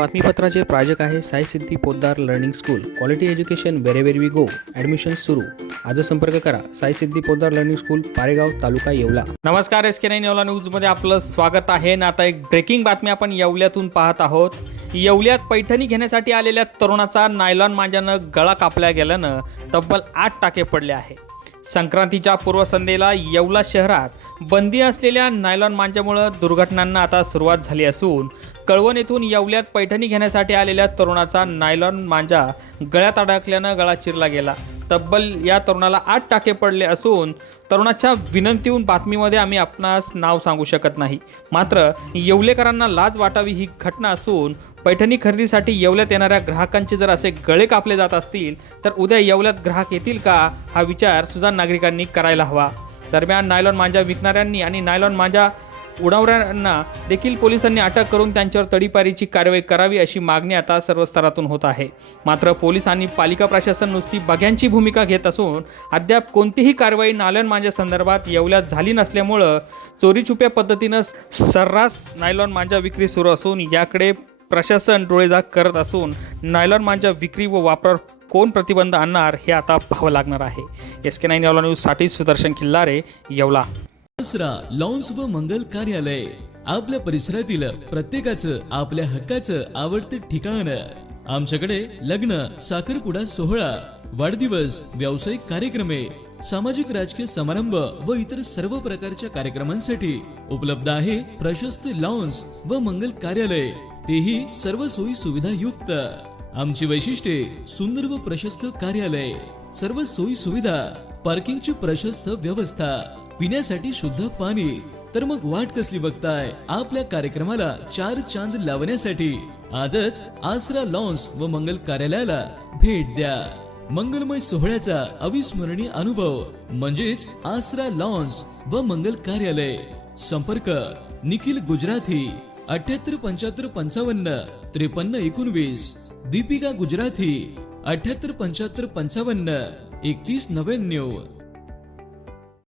बातमीपत्राचे प्रायोजक आहे Sai Siddhi Poddar learning school. Quality education wherever we go admission सुरू. आज संपर्क करा. Sai Siddhi Poddar learning school Paregaon taluka Yeola. नमस्कार एस के नाईन येवला न्यूजमध्ये आपलं स्वागत आहे. ना आता एक ब्रेकिंग बातमी आपण येवल्यातून पाहत आहोत. येवल्यात पैठणी घेण्यासाठी आलेल्या तरुणाचा नायलॉन मांजानं गळा कापल्या गेल्यानं तब्बल आठ टाके पडले आहे संक्रांतीच्या पूर्वसंध्येला येवला शहरात बंदी असलेल्या नायलॉन मांजामुळं दुर्घटनांना आता सुरुवात झाली असून कळवण येथून येवल्यात पैठणी घेण्यासाठी आलेल्या तरुणाचा नायलॉन मांजा गळ्यात अडकल्यानं गळा चिरला गेला. तब्बल या तरुणाला आठ टाके पडले असून तरुणाच्या विनंतीहून बातमीमध्ये आम्ही आपणास नाव सांगू शकत नाही. मात्र येवलेकरांना लाज वाटावी ही घटना असून पैठणी खरेदीसाठी येवल्यात येणाऱ्या ग्राहकांचे जर असे गळे कापले जात असतील तर उद्या येवल्यात ग्राहक येतील का हा विचार सुजान नागरिकांनी करायला हवा. दरम्यान नायलॉन मांजा विकणाऱ्यांनी आणि नायलॉन मांजा उडवणाऱ्यांना देखील पोलिसांनी अटक करून त्यांच्यावर तडीपारीची कारवाई करावी अशी मागणी आता सर्व स्तरातून होत आहे. मात्र पोलीस आणि पालिका प्रशासन नुसती बघ्यांची भूमिका घेत असून अद्याप कोणतीही कारवाई नायलॉन मांजा संदर्भात येवल्यात झाली नसल्यामुळं चोरीछुप्या पद्धतीनं सर्रास नायलॉन मांजा विक्री सुरू असून याकडे प्रशासन डोळेजाग करत असून नायलॉन मांच्या विक्री व वापरावर कोण प्रतिबंध आणणार हे आता पाहावं लागणार आहे. एस के नाईन येवला न्यूजसाठी सुदर्शन किल्लारे येवला. दसरा लॉन्स व मंगल कार्यालय. आपल्या परिसरातील प्रत्येकाचं आपल्या हक्काचं आवडतं ठिकाण. आमच्याकडे लग्न साखरपुडा सोहळा वाढदिवस व्यावसायिक कार्यक्रमे सामाजिक राजकीय समारंभ व इतर सर्व प्रकारच्या कार्यक्रमांसाठी उपलब्ध आहे प्रशस्त लॉन्स व मंगल कार्यालय. तेही सर्व सोयी सुविधा युक्त आमची वैशिष्ट्ये सुंदर व प्रशस्त कार्यालय सर्व सोयी सुविधा पार्किंगची प्रशस्त व्यवस्था पिण्यासाठी शुद्ध पाणी. तर मग वाट कसली बघताय? आपल्या कार्यक्रमाला चार चांद लावण्यासाठी आजच आसरा लॉन्स व मंगल कार्यालयाला भेट द्या. मंगलमय सोहळ्याचा अविस्मरणीय अनुभव म्हणजेच आसरा लॉन्स व मंगल कार्यालय. संपर्क निखिल गुजराती अठ्याहत्तर पंच्याहत्तर पंचावन्न त्रेपन्न एकोणवीस. दीपिका गुजराथी. अठ्याहत्तर पंच्याहत्तर पंचावन्न. एकतीस नव्याण्णव.